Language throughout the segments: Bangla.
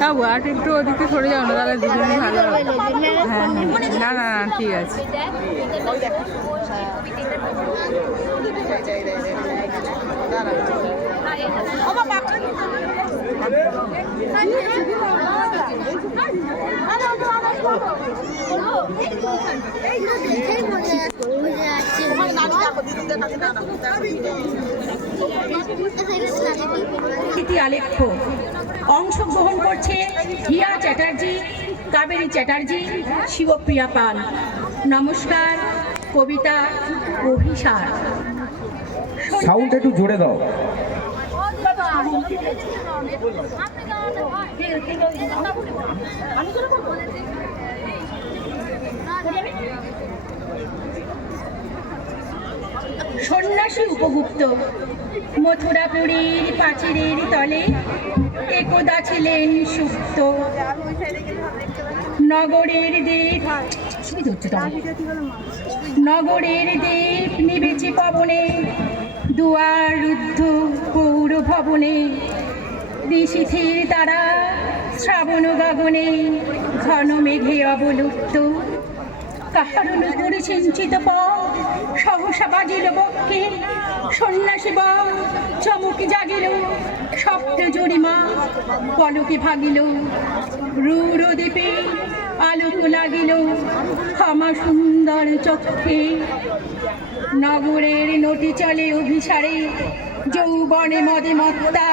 যাবো আর একটু ওদিকে সরে যাও না, তাহলে দুজনে ভালো হবে। হ্যাঁ না না না ঠিক আছে। আলেখ্য অংশগ্রহণ করছে হিয়া চ্যাটার্জি, কাবেরী চ্যাটার্জি, শিবপ্রিয়া পাল। নমস্কার। কবিতা অভিসার। সাউন্ড একটু জোরে দাও। সন্ন্যাসী উপগুপ্ত মথুরাপুরীর প্রাচীরের তলে একদা ছিলেন সুপ্ত। নগরের দ্বীপ নগরের দ্বীপ নিবেছে পবনে, দুয়ার রুদ্ধ পৌর ভবনে, নিশীথের তারা শ্রাবণ গগনে, ঘন মেঘে অবলুপ্ত। কাহার নূপুর সিঞ্চিত পথ সহসা বাজিল বক্ষে, সন্ন্যাসী বল চমকে জাগিল, স্বপ্ন জরিমা পলকে ভাগিল। রূঢ় দ্বীপে আলোক লাগিল, ক্ষমা সুন্দর চক্ষে। নগরের নটি চলে অভিসারে, যৌবনে মদে মত্তা।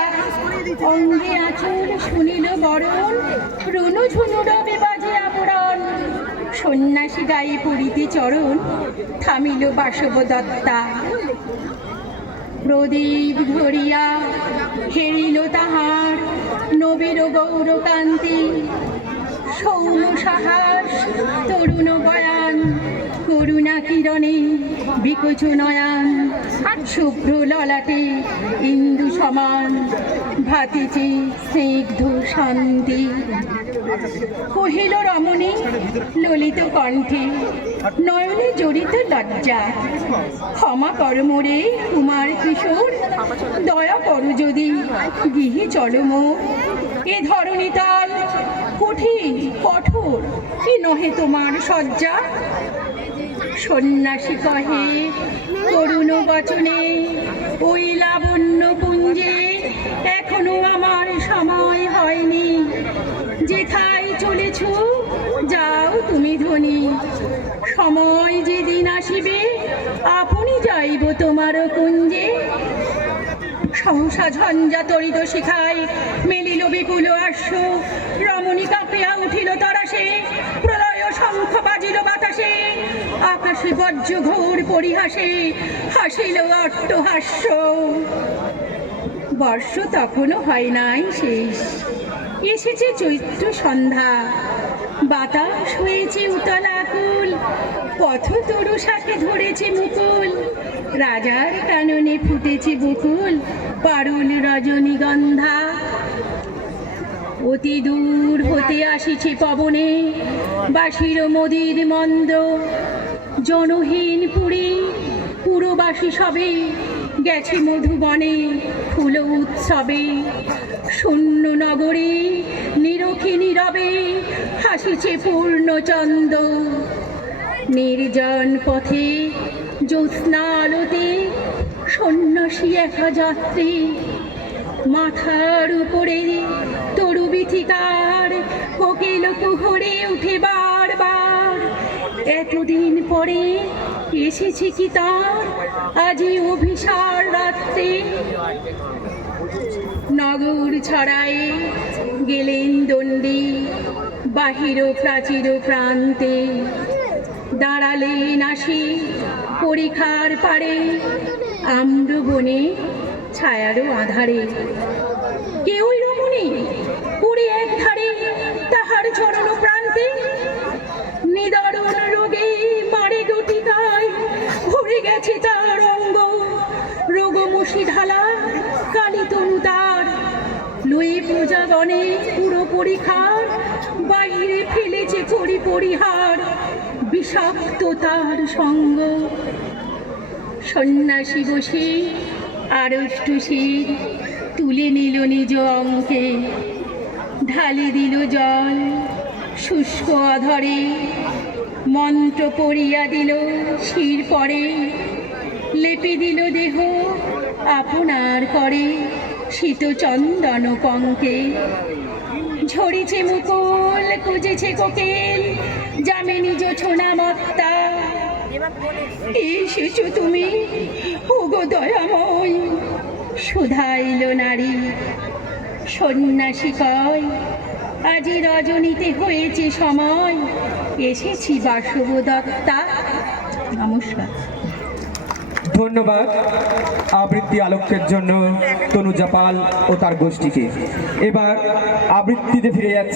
অঙ্গে আঁচল শুনিল বরণ, রুনু ঝুনু রবে বাজে আবরণ। সন্ন্যাসী গায়ে পড়িতে চরণ, থামিল বাসব দত্তা। প্রদীপ ধরিয়া হেরিল তাহার নবীর গৌরকান্তি। সৌম সাহস তরুণ বয়ান, করুণা কিরণে বিকচ নয়ান। শুভ্র ললাটে ইন্দু সমান, ভাতিছে স্নিগ্ধ শান্তি। কহিল রমণী ললিত কণ্ঠে, নয়নে জড়িত লজ্জা। ক্ষমা কর মোরে কুমার কিশোর, দয়া করো যদি গৃহে চলো মোর। এ ধরণী তাল কঠিন কঠোর, এ নহে তোমার সজ্জা। সন্ন্যাসী কহে করুণ বচনে, ওই লাবণ্য পুঞ্জে এখনো আমার সময় হয়নি। যেথায় চলেছ যাও তুমি ধনী, সময় যেদিন আসিবে আপনি যাইব তোমার কুঞ্জে। সহসা ঝঞ্ঝা তরিত শিখায় মেলিল বিপুল আশ্ব, রমণী কাঁপিয়া উঠিল তরাসে, প্রলয় শঙ্খ বাজিল বাতাসে। আকাশে বজ্র ঘোর পরিহাসে, হাসিল অট্টহাস্য। বর্ষ তখনও হয় নাই শেষ, এসেছে চৈত্র সন্ধ্যা। বাতাস হয়েছে উতল আকুল, পথ তরু শাকে ধরেছে মুকুল। রাজার কাননে ফুটেছে বকুল, পারুল রজনীগন্ধা। অতি দূর হতে আসিছে পবনে, বাসির মদির মন্দ। জনহীন পুরী পুরবাসী সবে, গেছে মধুবনে ফুল উৎসবে। শূন্য নগরে নিরখে নীরবে, হাসিছে পূর্ণচন্দ্র। নির্জন পথে জ্যোৎস্নালোতে, সন্ন্যাসী একা যাত্রী। মাথার উপরে তরু বিথিকার, কোকিল কুহরে উঠে বারবার। এতদিন পরে এসেছে কি তার, আজি অভিসার রাত্রে। নগর ছড়ায়ে গেলেন দণ্ডী, বাহির প্রাচীর প্রান্তে। দাঁড়ালেন আসি পরিখার পারে, আম্র বনে ছায়ারও আধারে। কেউই রমণী পুরে এক ধারে, তাহার চরণ প্রান্তে। নিদারুণ রোগে মারে গটিকায়, ভরে গেছে তার অঙ্গ। রোগমুষি ঢালা কালী তনু তার, লয়ে প্রজাগণে পুরো পরিখার। বাহিরে ফেলেছে করি পরিহার, বিষাক্ত তার সঙ্গ। সন্ন্যাসী বসে আড়ষ্টু শির তুলে নিল নিজ অঙ্কে। ঢালি দিল জল শুষ্ক অধরে, মন্ত্র পড়িয়া দিল শির পরে, লেপে দিল দেহ আপনার করে, শীত চন্দন পঙ্কে। ঝরেছে মুকুল কুজেছে কোকিল, জামে নিজ ছোনা মত্তা। এসেছো তুমি ওগো দয়াময়, শুধাইল নারী। সন্ন্যাসী কয়, আজি রজনীতে হয়েছে সময়, এসেছি বাসব দত্তা। নমস্কার। ধন্যবাদ আবৃত্তি আলোকের জন্য তনুজা পাল ও তার গোষ্ঠীকে। এবার আবৃত্তিতে ফিরে যাচ্ছি।